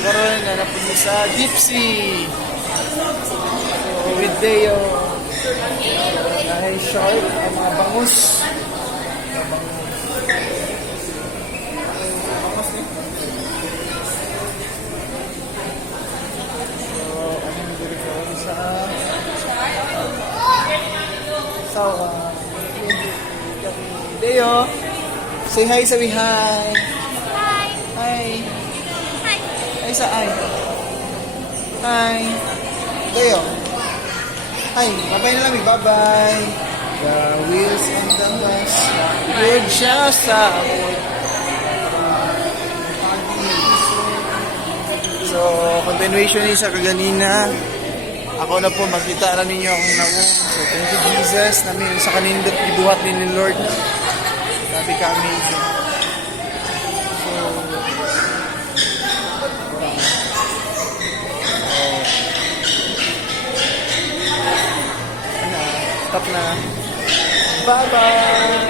karon na napunta sa Gypsy. So, with Deo. Dahil short, ang mga bangus. So, Deo, say hi, sabi hi. Hi. Hi. Hi. Hi sa hi. Hi. Deo. Hi. Bye-bye na lang. Bye-bye. The wheels on the bus. Good siya sa So, continuation ni sa kaganina. Ako na po, makita na ninyo akong naong. So, thank you Jesus. Namin sa kanindot, ibuhat ni Lord. Sabi kami. Stop na. Bye-bye!